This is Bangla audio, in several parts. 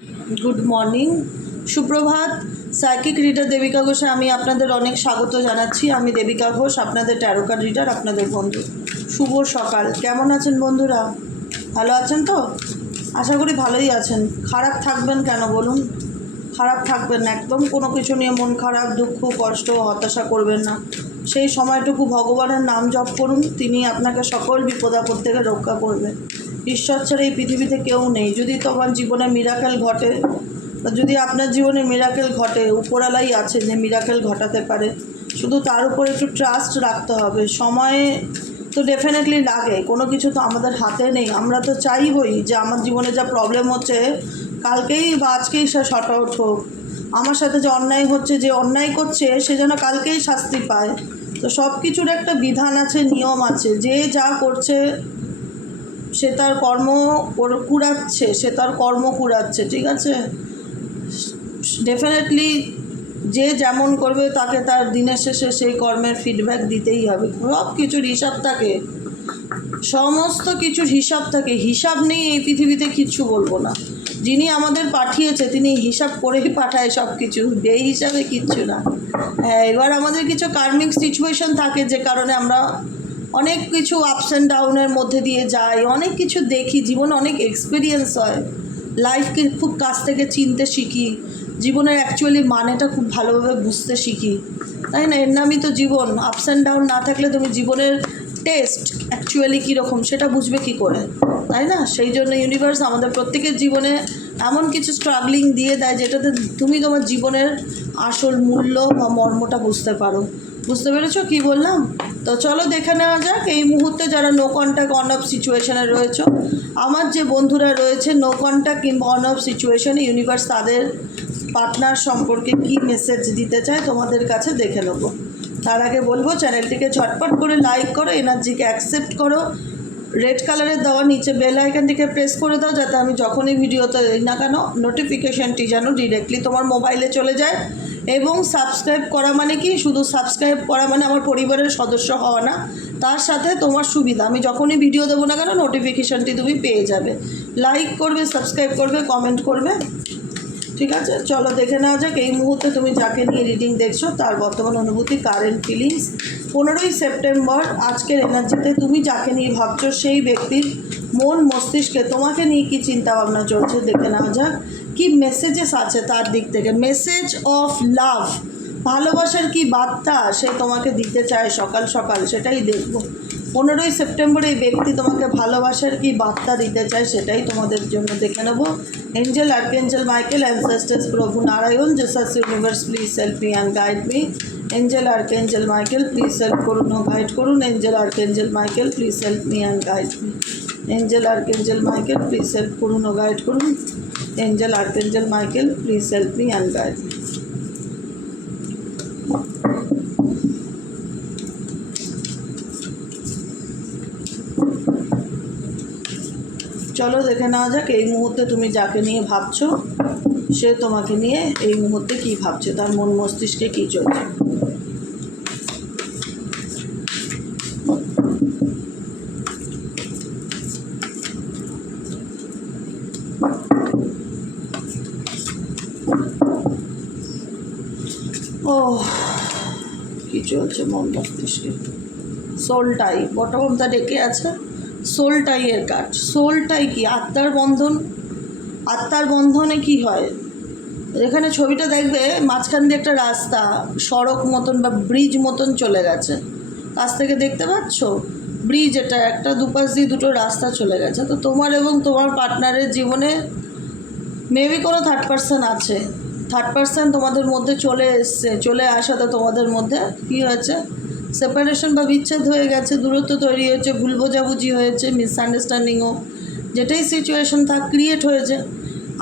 গুড মর্নিং, সুপ্রভাত। সাইকিক রিডার দেবিকা ঘোষে আমি আপনাদের অনেক স্বাগত জানাচ্ছি। আমি দেবিকা ঘোষ, আপনাদের ট্যারো কার্ড রিডার, আপনাদের বন্ধু। শুভ সকাল। কেমন আছেন বন্ধুরা? ভালো আছেন তো? আশা করি ভালোই আছেন। খারাপ থাকবেন কেন বলুন? খারাপ থাকবেন না, একদম কোনো কিছু নিয়ে মন খারাপ, দুঃখ, কষ্ট, হতাশা করবেন না। সেই সময়টুকু ভগবানের নাম জপ করুন, তিনি আপনাকে সকল বিপদ আপদ থেকে রক্ষা করবেন। ঈশ্বর ছাড়া এই পৃথিবীতে কেউ নেই। যদি তোমার জীবনে মিরাকেল ঘটে, যদি আপনার জীবনে মিরাকেল ঘটে, উপরালাই আছে যে মিরাকেল ঘটাতে পারে। শুধু তার উপর একটু ট্রাস্ট রাখতে হবে। সময়ে তো ডেফিনেটলি লাগে, কোনো কিছু তো আমাদের হাতে নেই। আমরা তো চাইবই যে আমার জীবনে যা প্রবলেম হচ্ছে কালকেই বা আজকেই সে শর্ট আউট হোক। আমার সাথে যে অন্যায় হচ্ছে, যে অন্যায় করছে সে যেন কালকেই শাস্তি পায়। তো সব কিছুর একটা বিধান আছে, নিয়ম আছে। যে যা করছে সে তার কর্ম কুড়াচ্ছে, সে তার কর্ম কুড়াচ্ছে, ঠিক আছে? ডেফিনেটলি যে যেমন করবে তাকে তার দিনের শেষে সেই কর্মের ফিডব্যাক দিতেই হবে। সব কিছুর হিসাব থাকে, সমস্ত কিছুর হিসাব থাকে। হিসাব নেই এই পৃথিবীতে কিচ্ছু বলবো না। যিনি আমাদের পাঠিয়েছে তিনি হিসাব করেই পাঠায় সব কিছু, এই হিসাবে কিচ্ছু না। হ্যাঁ, এবার আমাদের কিছু কার্মিক সিচুয়েশন থাকে যে কারণে আমরা অনেক কিছু আপস অ্যান্ড ডাউনের মধ্যে দিয়ে যাই, অনেক কিছু দেখি, জীবনে অনেক এক্সপিরিয়েন্স হয়, লাইফকে খুব কাছ থেকে চিনতে শিখি, জীবনের অ্যাকচুয়ালি মানেটা খুব ভালোভাবে বুঝতে শিখি, তাই না? এর নামই তো জীবন। আপস অ্যান্ড ডাউন না থাকলে তুমি জীবনের টেস্ট অ্যাকচুয়ালি কীরকম সেটা বুঝবে কী করে, তাই না? সেই জন্য ইউনিভার্স আমাদের প্রত্যেকের জীবনে এমন কিছু স্ট্রাগলিং দিয়ে দেয় যেটাতে তুমি তোমার জীবনের আসল মূল্য বা মর্মটা বুঝতে পারো। বুঝতে পেরেছো কী বললাম? তো চলো দেখে নেওয়া যাক এই মুহূর্তে যারা নো কন্ট্যাক্ট অন অফ সিচুয়েশানে রয়েছে, আমার যে বন্ধুরা রয়েছে নো কন্ট্যাক্ট কিংবা অন অফ সিচুয়েশানে, ইউনিভার্স তাদের পার্টনার সম্পর্কে কী মেসেজ দিতে চায় তোমাদের কাছে দেখে নেবো। তার আগে বলবো চ্যানেলটিকে ঝটপট করে লাইক করো, এনার্জিকে অ্যাকসেপ্ট করো, রেড কালারের দেওয়া নিচে বেল আইকনটিকে প্রেস করে দাও যাতে আমি যখনই ভিডিওতে দিই না কেন নোটিফিকেশানটি যেন ডিরেক্টলি তোমার মোবাইলে চলে যায়। এবং সাবস্ক্রাইব করা মানে কি, শুধু সাবস্ক্রাইব করা মানে আমার পরিবারের সদস্য হওয়া না, তার সাথে তোমার সুবিধা, আমি যখনই ভিডিও দেবো না কেন নোটিফিকেশানটি তুমি পেয়ে যাবে। লাইক করবে, সাবস্ক্রাইব করবে, কমেন্ট করবে, ঠিক আছে? চলো দেখে নেওয়া যাক এই মুহূর্তে তুমি যাকে নিয়ে রিডিং দেখছো তার বর্তমান অনুভূতি, কারেন্ট ফিলিংস। 15ই সেপ্টেম্বর আজকের এনার্জিতে তুমি যাকে নিয়ে ভাবছো সেই ব্যক্তির মন মস্তিষ্কে তোমাকে নিয়ে কী চিন্তাভাবনা চলছে দেখে নেওয়া যাক। কী মেসেজেস আছে তার দিক থেকে, মেসেজ অফ লাভ, ভালোবাসার কি বার্তা সে তোমাকে দিতে চায় সকাল সকাল, সেটাই দেখব। 15ই সেপ্টেম্বর এই ব্যক্তি তোমাকে ভালোবাসার কি বার্তা দিতে চায় সেটাই তোমাদের জন্য দেখে নেব। এঞ্জেল, আর্কএঞ্জেল মাইকেল, অ্যানসেস্টার্স, প্রভু Narayan, Jesus universe, please help me and guide me. Angel, archangel Michael, please help করুন ও গাইড করুন। Angel, archangel Michael, please help me and guide me. Angel, archangel Michael, please help করুন ও গাইড করুন। Angel, archangel Michael, please help me and guide me. চলো দেখে নেওয়া যাক এই মুহূর্তে তুমি যাকে নিয়ে ভাবছো সে তোমাকে নিয়ে এই মুহূর্তে কী ভাবছে, তার মন মস্তিষ্কে কী চলছে। ও কী চলছে মন মস্তিষ্কে। সোলটাই বটম অফ দ্য ডেকে আছে, সোলটাইয়ের কাজ। সোলটাই কি? আত্মার বন্ধন। আত্মার বন্ধনে কি হয়, এখানে ছবিটা দেখবে মাঝখান দিয়ে একটা রাস্তা সড়ক মতন বা ব্রিজ মতন চলে গেছে, কাছ থেকে দেখতে পাচ্ছ ব্রিজ, এটা একটা দুপাশ দিয়ে দুটো রাস্তা চলে গেছে। তো তোমার এবং তোমার পার্টনারের জীবনে মেবি কোনো থার্ড পার্সন আছে, থার্ড পার্সন তোমাদের মধ্যে চলে এসছে। চলে আসাতে তোমাদের মধ্যে কী হয়েছে, সেপারেশন বা বিচ্ছেদ হয়ে গেছে, দূরত্ব তৈরি হয়েছে, ভুল বোঝাবুঝি হয়েছে, মিসআন্ডারস্ট্যান্ডিংও, যেটাই সিচুয়েশন থাক ক্রিয়েট হয়েছে।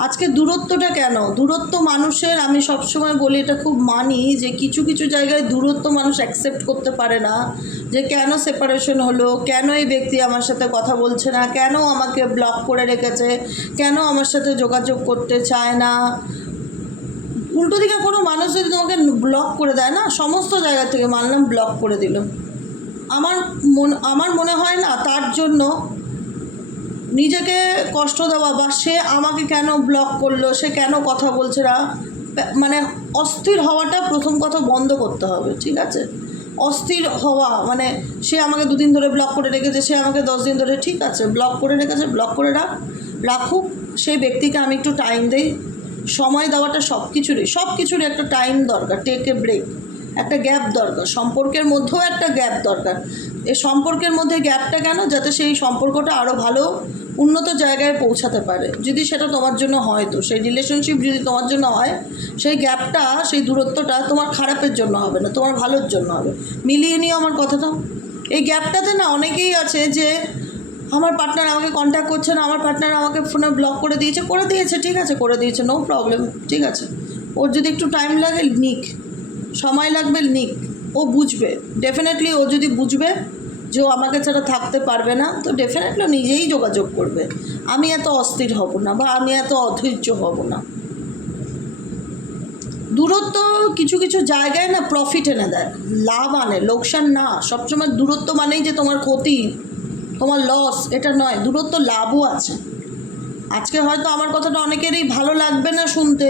আজকে দূরত্বটা কেন? দূরত্ব মানুষের, আমি সবসময় বলি এটা খুব মানি যে কিছু কিছু জায়গায় দূরত্ব মানুষ অ্যাকসেপ্ট করতে পারে না, যে কেন সেপারেশন হলো, কেন এই ব্যক্তি আমার সাথে কথা বলছে না, কেন আমাকে ব্লক করে রেখেছে, কেন আমার সাথে যোগাযোগ করতে চায় না। উল্টো দিকে কোনো মানুষ যদি তোমাকে ব্লক করে দেয় না, সমস্ত জায়গা থেকে মানলাম ব্লক করে দিল, আমার মনে হয় না তার জন্য নিজেকে কষ্ট দেওয়া বা সে আমাকে কেন ব্লক করলো, সে কেন কথা বলছে না, মানে অস্থির হওয়াটা প্রথম কথা বন্ধ করতে হবে, ঠিক আছে? অস্থির হওয়া মানে সে আমাকে 2 দিন ধরে ব্লক করে রেখেছে, সে আমাকে 10 দিন ধরে, ঠিক আছে ব্লক করে রেখেছে, ব্লক করে রাখুক। সেই ব্যক্তিকে আমি একটু টাইম দেই। সময় দেওয়াটা সব কিছুরই একটা টাইম দরকার, টেক এ ব্রেক, একটা গ্যাপ দরকার, সম্পর্কের মধ্যেও একটা গ্যাপ দরকার। এই সম্পর্কের মধ্যে গ্যাপটা কেন? যাতে সেই সম্পর্কটা আরও ভালো উন্নত জায়গায় পৌঁছাতে পারে। যদি সেটা তোমার জন্য হয়, তো সেই রিলেশনশিপ যদি তোমার জন্য হয়, সেই গ্যাপটা, সেই দূরত্বটা তোমার খারাপের জন্য হবে না, তোমার ভালোর জন্য হবে। মিলিয়ে নিও আমার কথাটা। এই গ্যাপটাতে না অনেকেই আছে যে আমার পার্টনার আমাকে কন্ট্যাক্ট করছে না, আমার পার্টনার আমাকে ফোনে ব্লক করে দিয়েছে, ঠিক আছে করে দিয়েছে, নো প্রবলেম, ঠিক আছে। ওর যদি একটু টাইম লাগে নিক, সময় লাগবে নিক, ও বুঝবে ডেফিনেটলি। ও যদি বুঝবে যে ও আমাকে ছাড়া থাকতে পারবে না, তো ডেফিনেটলি নিজেই যোগাযোগ করবে। আমি এত অস্থির হব না বা আমি এত অধৈর্য হব না। দূরত্ব কিছু কিছু জায়গায় না প্রফিট এনে দেয়, লাভ আনে, লোকসান না। সবসময় দূরত্ব মানেই যে তোমার ক্ষতি, তোমার লস, এটা নয়। দূরত্ব লাভও আছে। আজকে হয়তো আমার কথাটা অনেকেরই ভালো লাগবে না শুনতে,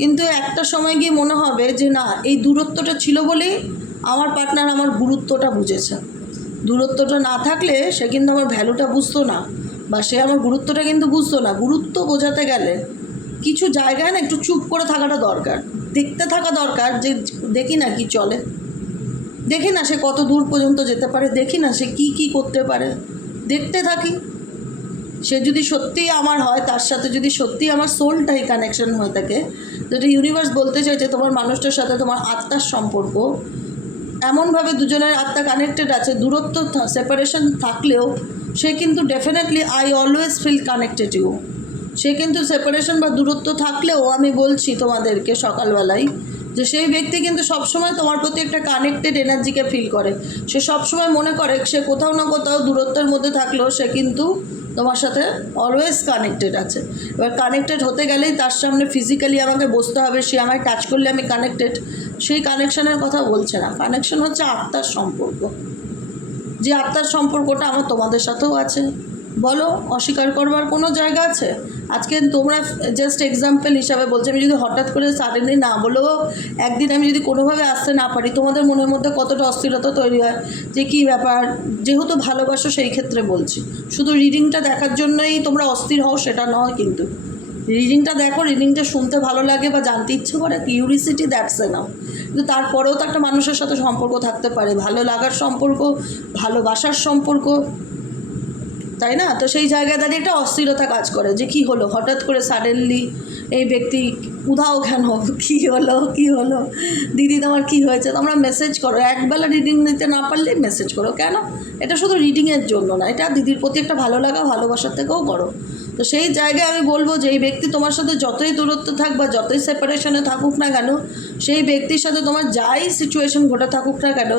কিন্তু একটা সময় গিয়ে মনে হবে যে না, এই দূরত্বটা ছিল বলেই আমার পার্টনার আমার গুরুত্বটা বুঝেছে। দূরত্বটা না থাকলে সে কিন্তু আমার ভ্যালুটা বুঝতো না, বা সে আমার গুরুত্বটা কিন্তু বুঝতো না। গুরুত্ব বোঝাতে গেলে কিছু জায়গায় না একটু চুপ করে থাকাটা দরকার, দেখতে থাকা দরকার, যে দেখি না কি চলে, দেখি না সে কত দূর পর্যন্ত যেতে পারে, দেখি না সে কি করতে পারে, দেখতে থাকি। সে যদি সত্যিই আমার হয়, তার সাথে যদি সত্যিই আমার সোলটাই কানেকশন হয়ে থাকে, যেটা ইউনিভার্স বলতে চাইছে, তোমার মানুষটার সাথে তোমার আত্মার সম্পর্ক এমনভাবে দুজনের আত্মা কানেক্টেড আছে, দূরত্ব সেপারেশন থাকলেও সে কিন্তু definitely I always feel connected you. সে কিন্তু সেপারেশন বা দূরত্ব থাকলেও আমি বলছি তোমাদেরকে সকালবেলায় যে সেই ব্যক্তি কিন্তু সবসময় তোমার প্রতি একটা কানেক্টেড এনার্জিকে ফিল করে। সে সবসময় মনে করে সে কোথাও না কোথাও দূরত্বের মধ্যে থাকলেও সে কিন্তু তোমার সাথে অলওয়েজ কানেক্টেড আছে। এবার কানেক্টেড হতে গেলেই তার সামনে ফিজিক্যালি আমাকে বসতে হবে, সে আমায় টাচ করলে আমি কানেক্টেড। সেই কানেকশানের কথা বলছে না, কানেকশন হচ্ছে আত্মার সম্পর্ক। যে আত্মার সম্পর্কটা আমার তোমাদের সাথেও আছে, বলো অস্বীকার করবার কোনো জায়গা আছে? আজকে তোমরা জাস্ট এক্সাম্পল হিসাবে বলছি, আমি যদি হঠাৎ করে সাডেনলি না বলেও একদিন আমি যদি কোনোভাবে আসতে না পারি, তোমাদের মনের মধ্যে কতটা অস্থিরতা তৈরি হয় যে কী ব্যাপার। যেহেতু ভালোবাসো সেই ক্ষেত্রে বলছি, শুধু রিডিংটা দেখার জন্যই তোমরা অস্থির হও সেটা নয়, কিন্তু রিডিংটা দেখো, রিডিংটা শুনতে ভালো লাগে বা জানতে ইচ্ছে করে, কিউরিসিটি, দ্যাটস এনাফ। কিন্তু তারপরেও তো একটা মানুষের সাথে সম্পর্ক থাকতে পারে, ভালো লাগার সম্পর্ক, ভালোবাসার সম্পর্ক, তাই না? তো সেই জায়গায় দাঁড়িয়ে একটা অস্থিরতা কাজ করে যে কী হলো, হঠাৎ করে সাডেনলি এই ব্যক্তি উধাও কেন, কী হলো দিদি তোমার কী হয়েছে? তোমরা মেসেজ করো, একবেলা রিডিং নিতে না পারলে মেসেজ করো। কেন? এটা শুধু রিডিংয়ের জন্য না, এটা দিদির প্রতি একটা ভালো লাগা, ভালোবাসার থেকেও করো। তো সেই জায়গায় আমি বলবো যে এই ব্যক্তি তোমার সাথে যতই দূরত্ব থাক বা যতই সেপারেশনে থাকুক না কেন, সেই ব্যক্তির সাথে তোমার যাই সিচুয়েশন ঘটে থাকুক না কেন,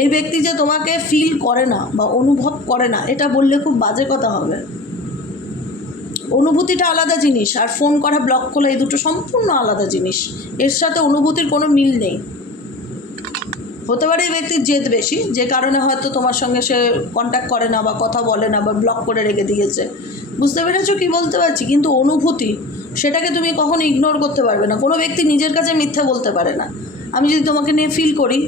এই ব্যক্তি যে তোমাকে ফিল করে না বা অনুভব করে না, এটা বললে খুব বাজে কথা হবে। অনুভূতিটা আলাদা জিনিস, আর ফোন করা, ব্লক খোলা, এই দুটো সম্পূর্ণ আলাদা জিনিস। এর সাথে অনুভূতির কোনো মিল নেই। হতে পারে এই ব্যক্তির জেদ বেশি, যে কারণে হয়তো তোমার সঙ্গে সে কন্ট্যাক্ট করে না বা কথা বলে না বা ব্লক করে রেখে দিয়েছে। বুঝতে পেরেছো কি বলতে পারছি? কিন্তু অনুভূতি, সেটাকে তুমি কখনো ইগনোর করতে পারবে না। কোনো ব্যক্তি নিজের কাছে মিথ্যা বলতে পারে না। আমি যদি তোমাকে নিয়ে ফিল করি,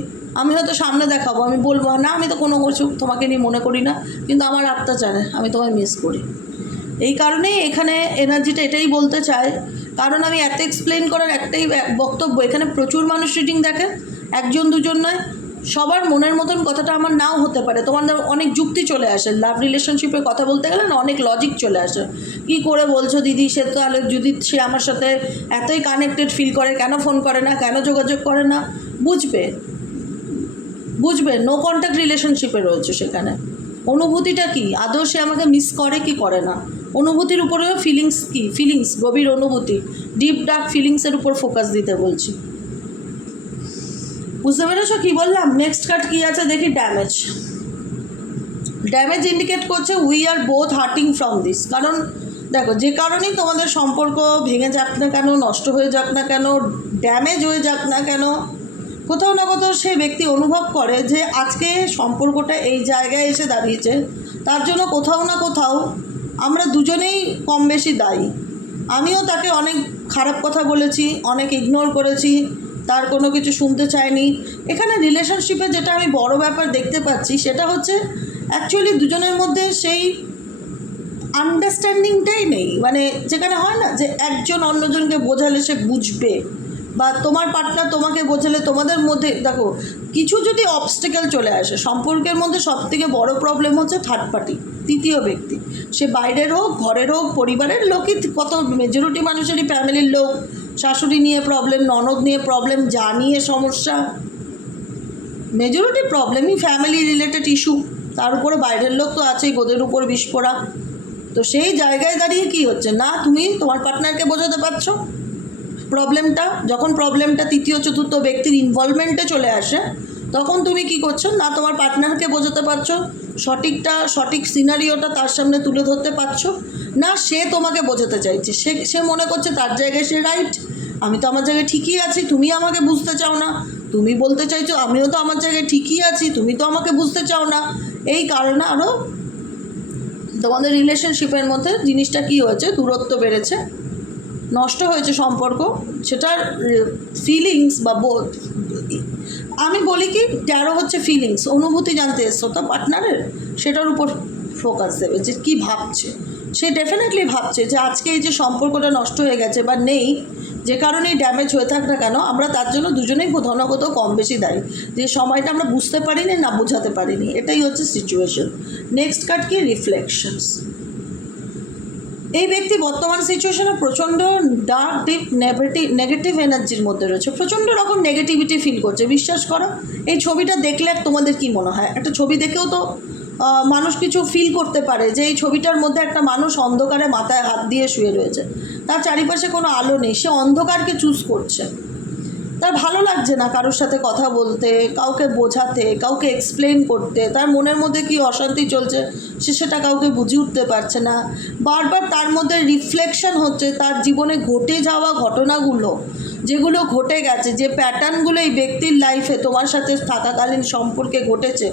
আমি হয়তো সামনে দেখাবো, আমি বলবো না আমি তো কোনো কিছু তোমাকে নিয়ে মনে করি না, কিন্তু আমার আত্মা জানে আমি তোমায় মিস করি। এই কারণেই এখানে এনার্জিটা এটাই বলতে চায়। কারণ আমি এত এক্সপ্লেন করার একটাই বক্তব্য, এখানে প্রচুর মানুষ রিডিং দেখে, একজন দুজন নয়, সবার মনের মতন কথাটা আমার নাও হতে পারে। তোমাদের অনেক যুক্তি চলে আসে, লাভ রিলেশনশিপের কথা বলতে গেলে না অনেক লজিক চলে আসে। কী করে বলছো দিদি, সে তাহলে যদি সে আমার সাথে এতই কানেক্টেড ফিল করে, কেন ফোন করে না, কেন যোগাযোগ করে না? বুঝবে নো কন্ট্যাক্ট রিলেশনশিপে রয়েছে। সেখানে অনুভূতিটা কি, আদৌ সে আমাকে মিস করে কি করে না, অনুভূতির উপরেও ফিলিংস, কি ফিলিংস, গভীর অনুভূতি, ডিপ ডার্ক ফিলিংসের উপর ফোকাস দিতে বলছি। বুঝতে পেরেছো কী বললাম? নেক্সট কার্ড কী আছে দেখি, ড্যামেজ ইন্ডিকেট করছে we are both hurting from this. কারণ দেখো, যে কারণেই তোমাদের সম্পর্ক ভেঙে যাক না কেন, নষ্ট হয়ে যাক না কেন, ড্যামেজ হয়ে যাক না কেন, কোথাও না কোথাও সে ব্যক্তি অনুভব করে যে আজকে সম্পর্কটা এই জায়গায় এসে দাঁড়িয়েছে, তার জন্য কোথাও না কোথাও আমরা দুজনেই কম বেশি দায়ী। আমিও তাকে অনেক খারাপ কথা বলেছি, অনেক ইগনোর করেছি, তার কোনো কিছু শুনতে চাইনি। এখানে রিলেশনশিপে যেটা আমি বড় ব্যাপার দেখতে পাচ্ছি সেটা হচ্ছে অ্যাকচুয়ালি দুজনের মধ্যে সেই আন্ডারস্ট্যান্ডিংটাই নেই। মানে যেখানে হয় না যে একজন অন্যজনকে বোঝালে সে বুঝবে, বা তোমার পার্টনার তোমাকে বোঝালে তোমাদের মধ্যে, দেখো কিছু যদি অবস্টেকেল চলে আসে সম্পর্কের মধ্যে, সবথেকে বড় প্রবলেম হচ্ছে থার্ড পার্টি, তৃতীয় ব্যক্তি। সে বাইরের হোক, ঘরের হোক, পরিবারের লোকই, কত মেজরিটি মানুষেরই ফ্যামিলির লোক, শাশুড়ি নিয়ে প্রবলেম, ননদ নিয়ে প্রবলেম, যা নিয়ে সমস্যা, মেজরিটি প্রবলেমই ফ্যামিলি রিলেটেড ইস্যু। তার উপরে বাইরের লোক তো আছেই, গোদের উপর বিষ পোড়া। তো সেই জায়গায় দাঁড়িয়ে কি হচ্ছে না, তুমি তোমার পার্টনারকে বোঝাতে পারছো প্রবলেমটা। যখন প্রবলেমটা তৃতীয় চতুর্থ ব্যক্তির ইনভলভমেন্টে চলে আসে, তখন তুমি কি করছো না, তোমার পার্টনারকে বোঝাতে পারছো, সঠিক সিনারিওটা তার সামনে তুলে ধরতে পারছো না। সে তোমাকে বোঝাতে চাইছে, সে মনে করছে তার জায়গায় সে রাইট, আমি তো আমার জায়গায় ঠিকই আছি, তুমি আমাকে বুঝতে চাও না। তুমি বলতে চাইছো আমিও তো আমার জায়গায় ঠিকই আছি, তুমি তো আমাকে বুঝতে চাও না। এই কারণে আরও তোমাদের রিলেশনশিপের মধ্যে জিনিসটা কী হয়েছে, দূরত্ব বেড়েছে, নষ্ট হয়েছে সম্পর্ক। সেটার ফিলিংস বা বোধ, আমি বলি কি ট্যারো হচ্ছে ফিলিংস, অনুভূতি জানতে এসছো তো পার্টনারের, সেটার উপর ফোকাস দেবে যে কী ভাবছে। সে ডেফিনেটলি ভাবছে যে আজকে এই যে সম্পর্কটা নষ্ট হয়ে গেছে বা নেই, যে কারণেই ড্যামেজ হয়ে থাক না কেন, আমরা তার জন্য দুজনেই প্রধানত কম বেশি দায়ী। যে সময়টা আমরা বুঝতে পারিনি, না বোঝাতে পারিনি, এটাই হচ্ছে সিচুয়েশন। নেক্সট কার্ড কি, রিফ্লেকশনস। এই ব্যক্তি বর্তমান সিচুয়েশনে প্রচণ্ড ডার্ক ডিপ নেগেটিভ এনার্জির মধ্যে রয়েছে, প্রচণ্ড রকম নেগেটিভিটি ফিল করছে। বিশ্বাস করো, এই ছবিটা দেখলে তোমাদের কি মনে হয়, একটা ছবি দেখেও তো মানুষ কিছু ফিল করতে পারে যে এই ছবিটার মধ্যে একটা মানুষ অন্ধকারে মাথায় হাত দিয়ে শুয়ে রয়েছে, তার চারিপাশে কোনো আলো নেই, সে অন্ধকারকে চুজ করছে। তার ভালো লাগছে না কারোর সাথে কথা বলতে, কাউকে বোঝাতে, কাউকে এক্সপ্লেন করতে, তার মনের মধ্যে কি অশান্তি চলছে সে সেটা কাউকে বুঝে উঠতে পারছে না। বারবার তার মধ্যে রিফ্লেকশন হচ্ছে তার জীবনে ঘটে যাওয়া ঘটনাগুলো, যেগুলো ঘটে গেছে, যে প্যাটার্নগুলো এই ব্যক্তির লাইফে তোমার সাথে থাকাকালীন সম্পর্কে ঘটেছে।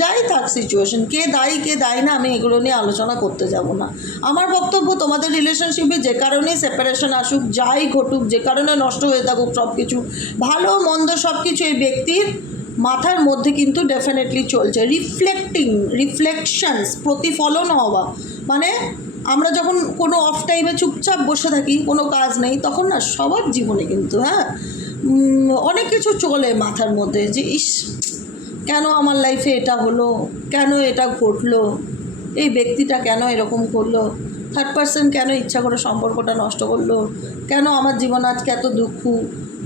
যাই থাক সিচুয়েশন, কে দায়ী কে দায়ী না, আমি এগুলো নিয়ে আলোচনা করতে যাব না। আমার বক্তব্য, তোমাদের রিলেশনশিপে যে কারণেই সেপারেশন আসুক, যাই ঘটুক, যে কারণে নষ্ট হয়ে থাকুক, সব কিছু ভালো মন্দ সব কিছু এই ব্যক্তির মাথার মধ্যে কিন্তু ডেফিনেটলি চলছে। রিফ্লেকশনস, প্রতিফলন হওয়া, মানে আমরা যখন কোনো অফ টাইমে চুপচাপ বসে থাকি, কোনো কাজ নেই, তখন না সবার জীবনে কিন্তু অনেক কিছু চলে মাথার মধ্যে, যে ইস কেন আমার লাইফে এটা হলো, কেন এটা ঘটলো, এই ব্যক্তিটা কেন এরকম করলো, থার্ড পার্সন কেন ইচ্ছা করে সম্পর্কটা নষ্ট করলো, কেন আমার জীবন আজকে এত দুঃখ,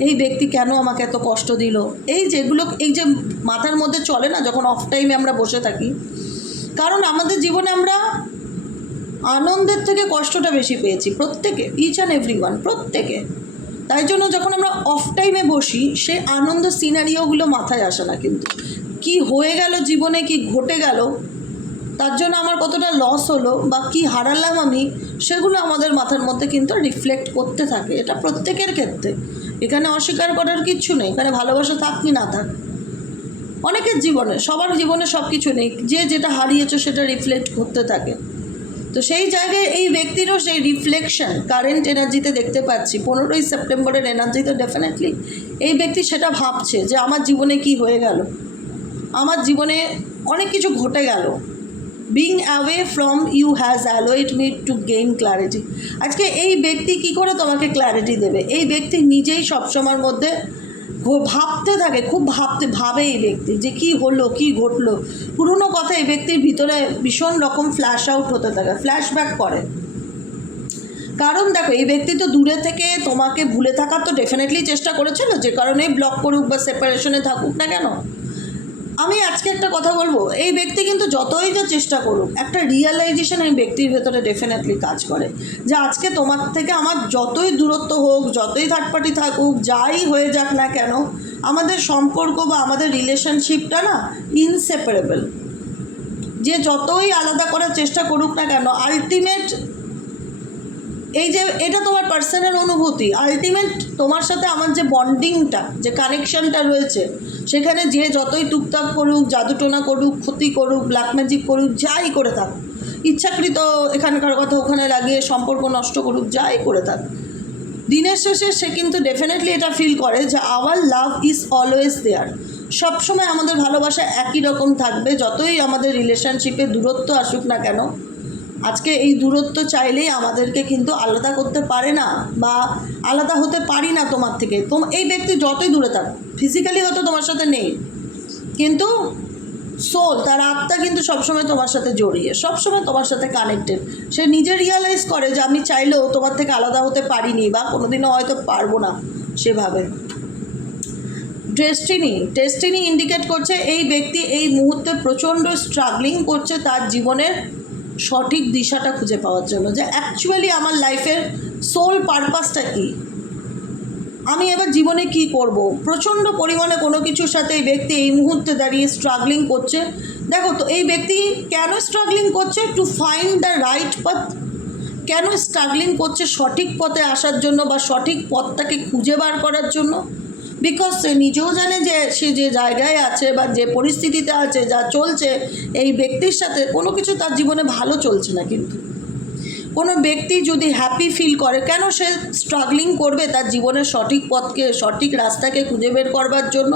এই ব্যক্তি কেন আমাকে এত কষ্ট দিল। এই যেগুলো, এই যে মাথার মধ্যে চলে না যখন অফ টাইমে আমরা বসে থাকি, কারণ আমাদের জীবনে আমরা আনন্দের থেকে কষ্টটা বেশি পেয়েছি প্রত্যেকে, ইচ অ্যান্ড এভরিওয়ান, প্রত্যেকে। তাই জন্য যখন আমরা অফ টাইমে বসি, সেই আনন্দ সিনারিওগুলো মাথায় আসে না, কিন্তু কি হয়ে গেল জীবনে, কি ঘটে গেল, তার জন্য আমার কতটা লস হলো বা কি হারালাম আমি, সেগুলো আমাদের মাথার মধ্যে কিন্তু রিফ্লেক্ট করতে থাকে। এটা প্রত্যেকের ক্ষেত্রে, এখানে অস্বীকার করার কিচ্ছু নেই। এখানে ভালোবাসা থাক কি না থাক, অনেকের জীবনে, সবার জীবনে সব কিছু নেই, যে যেটা হারিয়েছে সেটা রিফ্লেক্ট করতে থাকে। তো সেই জায়গায় এই ব্যক্তিরও সেই রিফ্লেকশন কারেন্ট এনার্জিতে দেখতে পাচ্ছি। 15ই সেপ্টেম্বরের এনার্জিতে ডেফিনেটলি এই ব্যক্তি সেটা ভাবছে যে আমার জীবনে কি হয়ে গেল, আমার জীবনে অনেক কিছু ঘটে গেল। Being away from you has allowed me to gain clarity. আজকে এই ব্যক্তি কি করে তোমাকে ক্ল্যারিটি দেবে? এই ব্যক্তি নিজেই সবসময়ের মধ্যে ভাবতে থাকে, খুব ভাবে এই ব্যক্তি যে কি হলো, কি ঘটলো, পুরনো কথা এই ব্যক্তির ভিতরে ভীষণ রকম ফ্ল্যাশ আউট হতে থাকে, ফ্ল্যাশব্যাক করে। কারণ দেখো, এই ব্যক্তি তো দূরে থেকে তোমাকে ভুলে থাকার তো ডেফিনেটলি চেষ্টা করেছিল, যে কারণেই ব্লক করুক বা সেপারেশনে থাকুক না কেন। আমি আজকে একটা কথা বলবো, এই ব্যক্তি কিন্তু যতই যা চেষ্টা করুক, একটা রিয়েলাইজেশন এই ব্যক্তির ভেতরে ডেফিনেটলি কাজ করে, যে আজকে তোমার থেকে আমার যতই দূরত্ব হোক, যতই থার্ড পার্টি থাকুক, যাই হয়ে যাক না কেন, আমাদের সম্পর্ক বা আমাদের রিলেশনশিপটা না ইনসেপারেবল। যে যতই আলাদা করার চেষ্টা করুক না কেন, আলটিমেট এই যে এটা তোমার পার্সোনাল অনুভূতি, আলটিমেট তোমার সাথে আমার যে বন্ডিংটা, যে কানেকশানটা রয়েছে, সেখানে যে যতই টুকটাক করুক, জাদুটোনা করুক, ক্ষতি করুক, ব্ল্যাক ম্যাজিক করুক, যাই করে থাক, ইচ্ছাকৃত এখানকার কথা ওখানে লাগিয়ে সম্পর্ক নষ্ট করুক, যাই করে থাক, দিনের শেষে সে কিন্তু ডেফিনেটলি এটা ফিল করে যে our love is always there. সবসময় আমাদের ভালোবাসা একই রকম থাকবে, যতই আমাদের রিলেশনশিপে দূরত্ব আসুক না কেন। আজকে এই দূরত্ব চাইলেই আমাদেরকে কিন্তু আলাদা করতে পারে না, বা আলাদা হতে পারি না তোমার থেকে। এই ব্যক্তি যতই দূরে থাক, ফিজিক্যালি হয়তো তোমার সাথে নেই, কিন্তু সোল, তার আত্মা কিন্তু সবসময় তোমার সাথে জড়িয়ে, সবসময় তোমার সাথে কানেক্টেড। সে নিজে রিয়ালাইজ করে যে আমি চাইলেও তোমার থেকে আলাদা হতে পারিনি, বা কোনোদিনও হয়তো পারবো না সেভাবে। ডেস্টিনি ইন্ডিকেট করছে এই ব্যক্তি এই মুহূর্তে প্রচণ্ড স্ট্রাগলিং করছে তার জীবনের সঠিক দিশাটা খুঁজে পাওয়ার জন্য, যে অ্যাকচুয়ালি আমার লাইফের সোল পারপাসটা কী, আমি এবার জীবনে কি করব। প্রচণ্ড পরিমাণে কোনো কিছুর সাথে এই ব্যক্তি এই মুহূর্তে দাঁড়িয়ে স্ট্রাগলিং করছে। দেখো তো এই ব্যক্তি কেন স্ট্রাগলিং করছে? To find the right path. কেন স্ট্রাগলিং করছে? সঠিক পথে আসার জন্য, বা সঠিক পথটাকে খুঁজে বার করার জন্য। বিকজ সে নিজেও জানে যে সে যে জায়গায় আছে বা যে পরিস্থিতিতে আছে, যা চলছে, এই ব্যক্তির সাথে কোনো কিছু তার জীবনে ভালো চলছে না। কিন্তু কোনো ব্যক্তি যদি হ্যাপি ফিল করে, কেন সে স্ট্রাগলিং করবে তার জীবনের সঠিক পথকে, সঠিক রাস্তাকে খুঁজে বের করবার জন্য?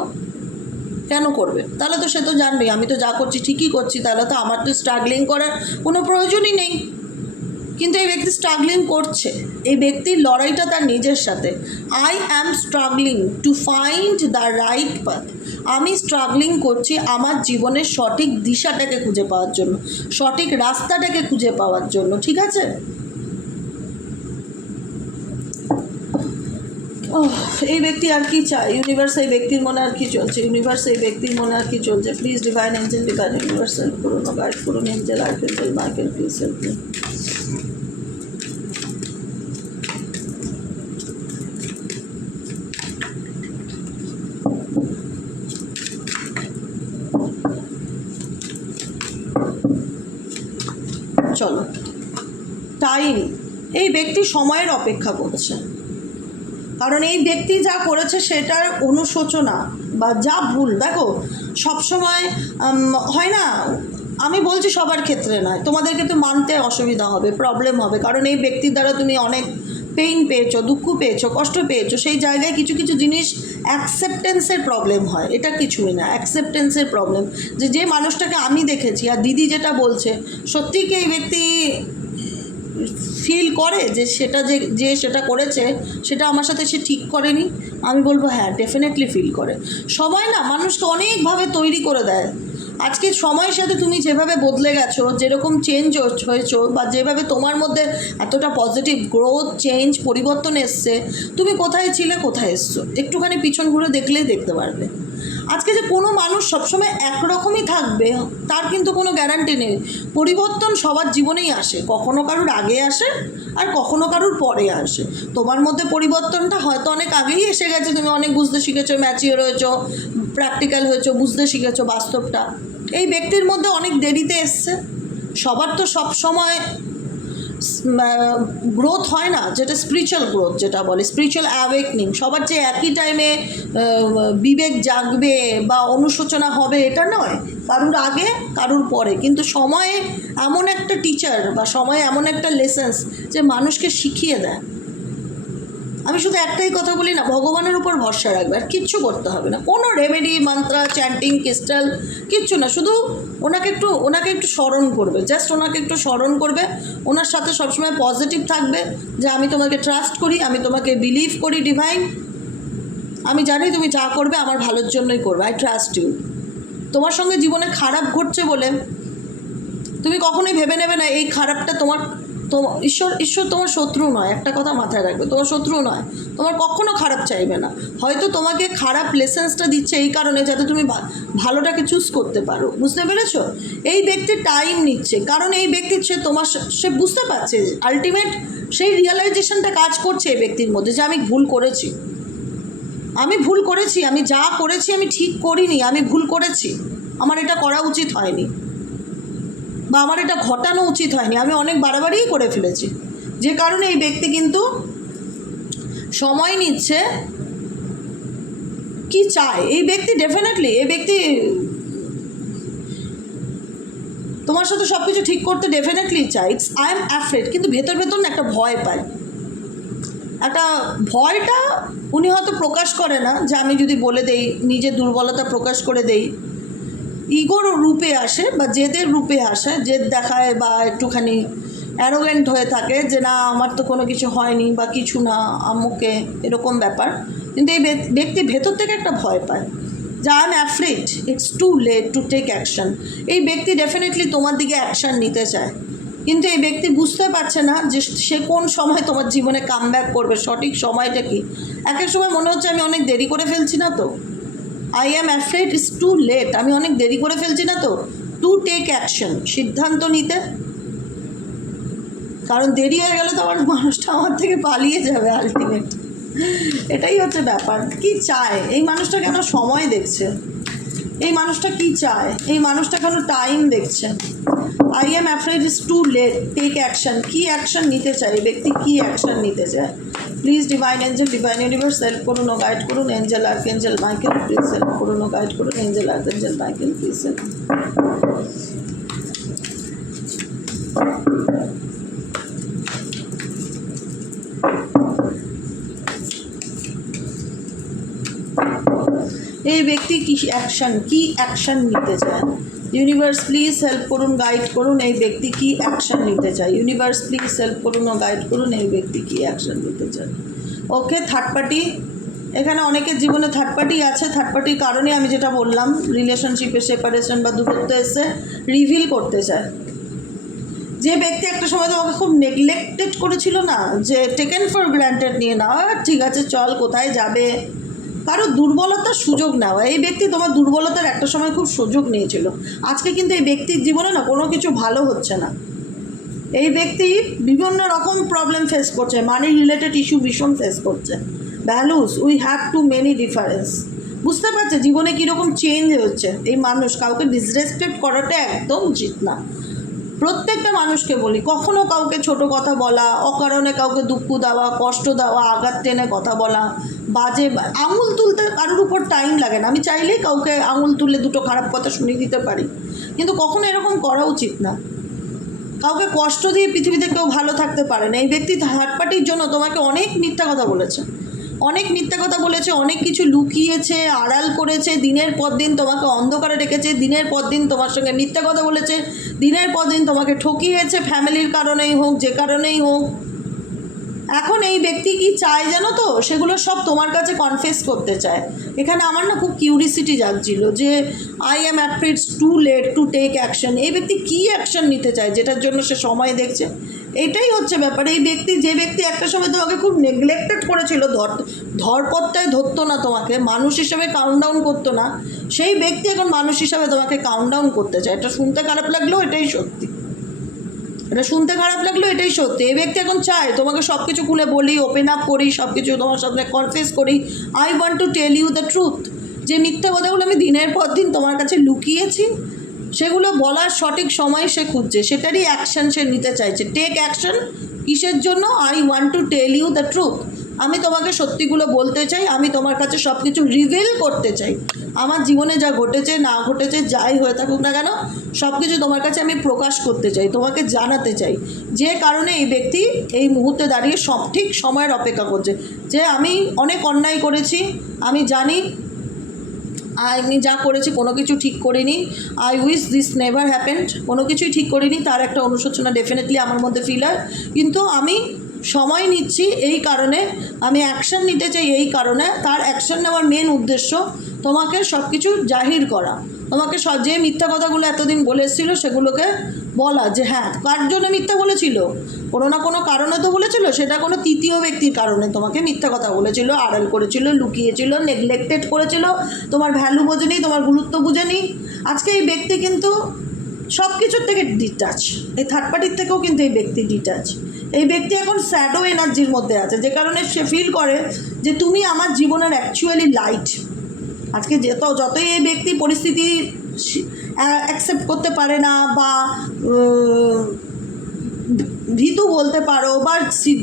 কেন করবে? তাহলে তো সে তো জানবেই আমি তো যা করছি ঠিকই করছি, তাহলে তো আমার তো স্ট্রাগলিং করার কোনো প্রয়োজনই নেই। কিন্তু এই ব্যক্তি স্ট্রাগলিং করছে, এই ব্যক্তির লড়াইটা তার নিজের সাথে। I am struggling to find the right path. আমি স্ট্রাগলিং করছি আমার জীবনের সঠিক দিশাটাকে খুঁজে পাওয়ার জন্য, সঠিক রাস্তাটাকে খুঁজে পাওয়ার জন্য। ঠিক আছে? এই ব্যক্তি আর কি চায়? ইউনিভার্স এই ব্যক্তির মনে আর কি চলছে? ইউনিভার্স এই ব্যক্তির মনে আর কি চলছে? Please divine angel, divine universe help করুন, গাইড করুন, angel, archangel Michael, please help me. চলো, টাইম। এই ব্যক্তি সময়ের অপেক্ষা করছে, কারণ এই ব্যক্তি যা করেছে সেটার অনুশোচনা বা যা ভুল, দেখো সবসময় হয় না, আমি বলছি সবার ক্ষেত্রে নয়, তোমাদেরকে তো মানতে অসুবিধা হবে, প্রবলেম হবে, কারণ এই ব্যক্তির দ্বারা তুমি অনেক পেইন পেয়েছো, দুঃখ পেয়েছো, কষ্ট পেয়েছো। সেই জায়গায় কিছু কিছু জিনিস অ্যাকসেপ্টেন্সের প্রবলেম হয়, এটা কিছুই না, অ্যাকসেপ্টেন্সের প্রবলেম। যে মানুষটাকে আমি দেখেছি, আর দিদি যেটা বলছে, সত্যিই কি এই ব্যক্তি ফিল করে যে সেটা যে সেটা করেছে সেটা আমার সাথে সে ঠিক করেনি? আমি বলবো হ্যাঁ, ডেফিনেটলি ফিল করে। সময় না মানুষকে অনেকভাবে তৈরি করে দেয়। আজকে সময়ের সাথে তুমি যেভাবে বদলে গেছো, যেরকম চেঞ্জ হয়েছো, বা যেভাবে তোমার মধ্যে এতটা পজিটিভ গ্রোথ, চেঞ্জ, পরিবর্তন এসছে, তুমি কোথায় ছিলে, কোথায় এসছো, একটুখানি পিছন ঘুরে দেখলেই দেখতে পারবে। আজকে যে কোনো মানুষ সবসময় একরকমই থাকবে তার কিন্তু কোনো গ্যারান্টি নেই। পরিবর্তন সবার জীবনেই আসে, কখনো কারুর আগে আসে আর কখনো কারুর পরে আসে। তোমার মধ্যে পরিবর্তনটা হয়তো অনেক আগেই এসে গেছে, তুমি অনেক বুঝতে শিখেছো, ম্যাচিওর হয়েছো, প্র্যাকটিক্যাল হয়েছো, বুঝতে শিখেছো বাস্তবটা। এই ব্যক্তির মধ্যে অনেক দেরিতে এসছে। সবার তো সব সময় গ্রোথ হয় না, যেটা স্পিরিচুয়াল গ্রোথ যেটা বলে, স্পিরিচুয়াল অ্যাওয়েকনিং, সবার যে একই টাইমে বিবেক জাগবে বা অনুশোচনা হবে এটা নয়, কারুর আগে কারুর পরে। কিন্তু সময়ে এমন একটা টিচার বা সময়ে এমন একটা লেসেন্স যে মানুষকে শিখিয়ে দেয়। আমি শুধু একটাই কথা বলি না, ভগবানের উপর ভরসা রাখবে, আর কিচ্ছু করতে হবে না, কোনো রেমেডি, মন্ত্রা, চ্যান্টিং, ক্রিস্টাল, কিচ্ছু না। শুধু ওনাকে একটু স্মরণ করবে, জাস্ট ওনাকে একটু স্মরণ করবে, ওনার সাথে সবসময় পজিটিভ থাকবে, যে আমি তোমাকে ট্রাস্ট করি, আমি তোমাকে বিলিভ করি ডিভাইন, আমি জানি তুমি যা করবে আমার ভালোর জন্যই করবে, আই ট্রাস্ট ইউ। তোমার সঙ্গে জীবনে খারাপ ঘটছে বলে তুমি কখনোই ভেবে নেবে না এই খারাপটা তোমার। তো ঈশ্বর তোমার শত্রু নয়, একটা কথা মাথায় রাখবে, তোমার শত্রু নয়, তোমার কখনো খারাপ চাইবে না। হয়তো তোমাকে খারাপ লেসেন্সটা দিচ্ছে এই কারণে যাতে তুমি ভালোটাকে চুজ করতে পারো, বুঝতে পেরেছো? এই ব্যক্তি টাইম নিচ্ছে, কারণ এই ব্যক্তি সে বুঝতে পারছে, আলটিমেট সেই রিয়েলাইজেশনটা কাজ করছে এই ব্যক্তির মধ্যে, যে আমি ভুল করেছি, আমি যা করেছি আমি ঠিক করিনি, আমি ভুল করেছি, আমার এটা করা উচিত হয়নি, বা আমার এটা ঘটানো উচিত হয়নি, আমি অনেক বাড়াবাড়িই করে ফেলেছি। যে কারণে এই ব্যক্তি কিন্তু সময় নিচ্ছে। কি চায় এই ব্যক্তি? ডেফিনেটলি এই ব্যক্তি তোমার সাথে সব কিছু ঠিক করতে ডেফিনেটলি চাই, আই এম অ্যাফ্রেড, কিন্তু ভেতর ভেতর না একটা ভয় পায়। একটা ভয়টা উনি হয়তো প্রকাশ করে না, যে আমি যদি বলে দেই, নিজের দুর্বলতা প্রকাশ করে দেই, ইগোর রূপে আসে বা জেদের রূপে আসে, জেদ দেখায় বা একটুখানি অ্যারোগেন্ট হয়ে থাকে যে না আমার তো কোনো কিছু হয়নি বা কিছু না আম্মুকে, এরকম ব্যাপার। কিন্তু এই ব্যক্তি ভেতর থেকে একটা ভয় পায় যে I am afraid, it's too late to take action. এই ব্যক্তি ডেফিনেটলি তোমার দিকে অ্যাকশান নিতে চায়, কিন্তু এই ব্যক্তি বুঝতে পারছে না যে সে কোন সময় তোমার জীবনে কামব্যাক করবে, সঠিক সময়টা কি। এক এক সময় মনে হচ্ছে আমি অনেক দেরি করে ফেলছি না তো, I am afraid it's too late, আমি অনেক দেরি করে ফেলছি না তো, টু টেক অ্যাকশন, সিদ্ধান্ত নিতে। কারণ দেরি হয়ে গেলে তো আমার মানুষটা আমার থেকে পালিয়ে যাবে আলটিমেট। এটাই হচ্ছে ব্যাপার। কি চায় এই মানুষটা, কেন সময় দেখছে এই মানুষটা, কি চায় এই মানুষটা, কেন টাইম দেখছে। I am afraid is too late, take action. কী অ্যাকশন নিতে চায় এই ব্যক্তি, কী অ্যাকশন নিতে চায়? Please divine angel, divine universe help করুন ও গাইড করুন। Angel archangel Michael please help করুন ও গাইড করুন। Angel archangel Michael please help. এই ব্যক্তি কি অ্যাকশন নিতে চায়? ইউনিভার্স প্লিজ হেল্প করুন, গাইড করুন। এই ব্যক্তি কি অ্যাকশন নিতে চায়? ইউনিভার্স প্লিজ হেল্প করুন ও গাইড করুন। এই ব্যক্তি কি অ্যাকশন নিতে চায়? ওকে, থার্ড পার্টি। এখানে অনেকের জীবনে থার্ড পার্টি আছে। থার্ড পার্টির কারণে আমি যেটা বললাম, রিলেশনশিপে সেপারেশন বা দূরত্ব এসে রিভিল করতে চায়। যে ব্যক্তি একটা সময় তোমাকে খুব নেগলেক্টেড করেছিল না, যে টেকেন ফর গ্র্যান্টেড নিয়ে নেওয়া, ঠিক আছে চল কোথায় যাবে, কারো দুর্বলতার সুযোগ নেওয়া। এই ব্যক্তি তোমার দুর্বলতার একটা সময় খুব সুযোগ নিয়েছিল। আজকে কিন্তু এই ব্যক্তির জীবনে না কোনো কিছু ভালো হচ্ছে না। এই ব্যক্তি বিভিন্ন রকম প্রবলেম ফেস করছে, মানি রিলেটেড ইস্যু ভীষণ ফেস করছে। Values, we have to many difference. বুঝতে পারছে জীবনে কীরকম চেঞ্জ হচ্ছে। এই মানুষ, কাউকে ডিসরেসপেক্ট করাটা একদম উচিত না। প্রত্যেকটা মানুষকে বলি, কখনো কাউকে ছোট কথা বলা, অকারণে কাউকে দুঃখ দেওয়া, কষ্ট দেওয়া, আঘাত টেনে কথা বলা, বাজে আঙুল তুলতে কারোর উপর টাইম লাগে না। আমি চাইলেই কাউকে আঙুল তুলে দুটো খারাপ কথা শুনিয়ে দিতে পারি, কিন্তু কখনো এরকম করা উচিত না। কাউকে কষ্ট দিয়ে পৃথিবীতে কেউ ভালো থাকতে পারে না। এই ব্যক্তি থার্ড পার্টির জন্য তোমাকে অনেক মিথ্যা কথা বলেছে, অনেক মিথ্যা কথা বলেছে, অনেক কিছু লুকিয়েছে, আড়াল করেছে, দিনের পর দিন তোমাকে অন্ধকারে রেখেছে, দিনের পর দিন তোমার সঙ্গে মিথ্যা কথা বলেছে, দিনের পর দিন তোমাকে ঠকিয়েছে, ফ্যামিলির কারণেই হোক, যে কারণেই হোক। এখন এই ব্যক্তি কি চায় জানো তো, সেগুলো সব তোমার কাছে কনফেস করতে চায়। এখানে আমার না খুব কিউরিসিটি জাগছিল যে I am afraid too late to take action. এই ব্যক্তি কী অ্যাকশন নিতে চায় যেটার জন্য সে সময় দেখছে? এটাই হচ্ছে ব্যাপার। এই ব্যক্তি, যে ব্যক্তি একটা সময় তোমাকে খুব নেগলেক্টেড করেছিল, ধরপত্তায় ধরতো না তোমাকে, মানুষ হিসেবে কাউন্ট ডাউন করতো না, সেই ব্যক্তি এখন মানুষ হিসাবে তোমাকে কাউন্ট ডাউন করতে চায়। এটা শুনতে খারাপ লাগলেও এটাই সত্যি, এটা শুনতে খারাপ লাগলো, এটাই সত্যি। এই ব্যক্তি এখন চায় তোমাকে সব কিছু খুলে বলি, ওপেন আপ করি, সব কিছু তোমার সাথে কনফেস করি। I want to tell you the truth. যে মিথ্যা কথাগুলো আমি দিনের পর দিন তোমার কাছে লুকিয়েছি, সেগুলো বলার সঠিক সময় সে খুঁজছে, সেটারই অ্যাকশান সে নিতে চাইছে। টেক অ্যাকশন কিসের জন্য? I want to tell you the truth. আমি তোমাকে সত্যিগুলো বলতে চাই, আমি তোমার কাছে সব কিছু রিভিল করতে চাই। আমার জীবনে যা ঘটেছে না ঘটেছে, যাই হয়ে থাকুক না কেন, সব কিছু তোমার কাছে আমি প্রকাশ করতে চাই, তোমাকে জানাতে চাই। যে কারণে এই ব্যক্তি এই মুহূর্তে দাঁড়িয়ে সব ঠিক সময়ের অপেক্ষা করছে, যে আমি অনেক অন্যায় করেছি, আমি জানি আমি যা করেছি কোনো কিছু ঠিক করিনি, I wish this never happened, কোনো কিছুই ঠিক করিনি, তার একটা অনুশোচনা ডেফিনেটলি আমার মধ্যে ফিল হয়। কিন্তু আমি সময় নিচ্ছি এই কারণে, আমি অ্যাকশান নিতে চাই এই কারণে। তার অ্যাকশান নেওয়ার মেন উদ্দেশ্য তোমাকে সব কিছু জাহির করা, তোমাকে যে মিথ্যা কথাগুলো এতদিন বলে এসেছিলো সেগুলোকে বলা, যে হ্যাঁ কার জন্য মিথ্যা বলেছিল, কোনো না কোনো কারণে তো বলেছিল, সেটা কোনো তৃতীয় ব্যক্তির কারণে তোমাকে মিথ্যা কথা বলেছিল, আড়াল করেছিল, লুকিয়েছিল, নেগলেক্টেড করেছিল, তোমার ভ্যালু বোঝেনি, তোমার গুরুত্ব বুঝেনি। আজকে এই ব্যক্তি কিন্তু সব কিছুর থেকে ডিটাচ, এই থার্ড পার্টির থেকেও কিন্তু এই ব্যক্তি ডিটাচ। এই ব্যক্তি এখন স্যাডো এনার্জির মধ্যে আছে, যে কারণে সে ফিল করে যে তুমি আমার জীবনের অ্যাকচুয়ালি লাইট। আজকে যতই এই ব্যক্তি পরিস্থিতি অ্যাকসেপ্ট করতে পারে না, বা ভীতু বলতে পারো, বা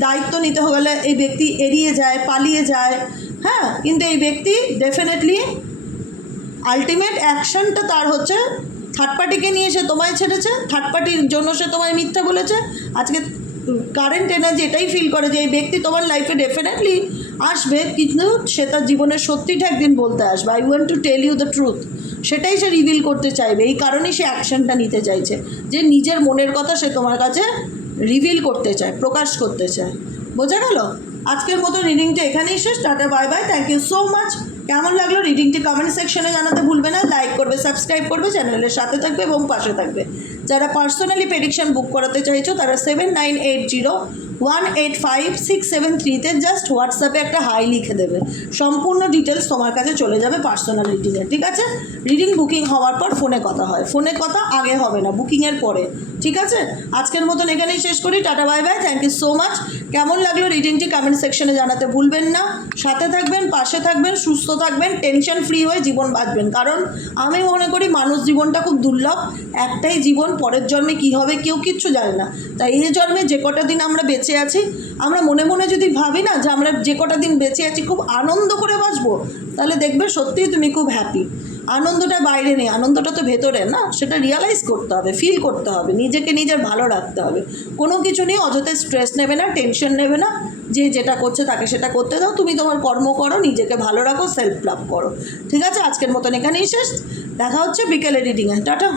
দায়িত্ব নিতে হলে এই ব্যক্তি এড়িয়ে যায়, পালিয়ে যায়, হ্যাঁ, কিন্তু এই ব্যক্তি ডেফিনেটলি আলটিমেট অ্যাকশানটা তার হচ্ছে থার্ড পার্টিকে নিয়ে সে তোমায় ছেড়েছে, থার্ড পার্টির জন্য সে তোমায় মিথ্যা বলেছে। আজকে কারেন্ট এনার্জি এটাই ফিল করে যে এই ব্যক্তি তোমার লাইফে ডেফিনেটলি আসবে, কিন্তু সে তার জীবনের সত্যিটা একদিন বলতে আসবে। I want to tell you the truth, সেটাই সে রিভিল করতে চাইবে। এই কারণেই সে অ্যাকশনটা নিতে চাইছে, যে নিজের মনের কথা সে তোমার কাছে রিভিল করতে চায়, প্রকাশ করতে চায়। বোঝা গেল? আজকের মতো রিডিংটা এখানেই শেষ। টাটা, bye bye, thank you so much. কেমন লাগলো রিডিংটি কমেন্ট সেকশনে জানাতে ভুলবে না। লাইক করবে, সাবস্ক্রাইব করবে, চ্যানেলের সাথে থাকবে এবং পাশে থাকবে। যারা পার্সোনালি প্রেডিকশন বুক করাতে চাইছো তারা 7980185673-তে জাস্ট হোয়াটসঅ্যাপে একটা হাই লিখে দেবে, সম্পূর্ণ ডিটেলস তোমার কাছে চলে যাবে পার্সোনাল রিডিংয়ে। ঠিক আছে? রিডিং বুকিং হওয়ার পর ফোনে কথা হয়, ফোনে কথা আগে হবে না, বুকিংয়ের পরে। ঠিক আছে? আজকের মতন এখানেই শেষ করি। টাটা, bye bye, thank you so much. কেমন লাগলো রিডিংটি কমেন্ট সেকশনে জানাতে ভুলবেন না। সাথে থাকবেন, পাশে থাকবেন, সুস্থ থাকবেন, টেনশন ফ্রি হয়ে জীবন বাঁচবেন। কারণ আমি মনে করি মানুষ জীবনটা খুব দুর্লভ, একটাই জীবন, পরের জন্মে কী হবে কেউ কিচ্ছু জানে না। তাই এই জন্মে যে কটা দিন আমরা বেঁচে আছি, আমরা মনে মনে যদি ভাবি না যে আমরা যে কটা দিন বেঁচে আছি খুব আনন্দ করে বাঁচবো, তাহলে দেখবে সত্যিই তুমি খুব হ্যাপি। আনন্দটা বাইরে নেই, আনন্দটা তো ভেতরে না, সেটা রিয়ালাইজ করতে হবে, ফিল করতে হবে, নিজেকে নিজের ভালো রাখতে হবে। কোনো কিছু নিয়ে অযথা স্ট্রেস নেবে না, টেনশন নেবে না। যে যেটা করছে তাকে সেটা করতে দাও, তুমি তোমার কর্ম করো, নিজেকে ভালো রাখো, সেলফ লাভ করো। ঠিক আছে? আজকের মতন এখানেই শেষ। দেখা হচ্ছে বিকেলে রিডিংয়ে। টাটা।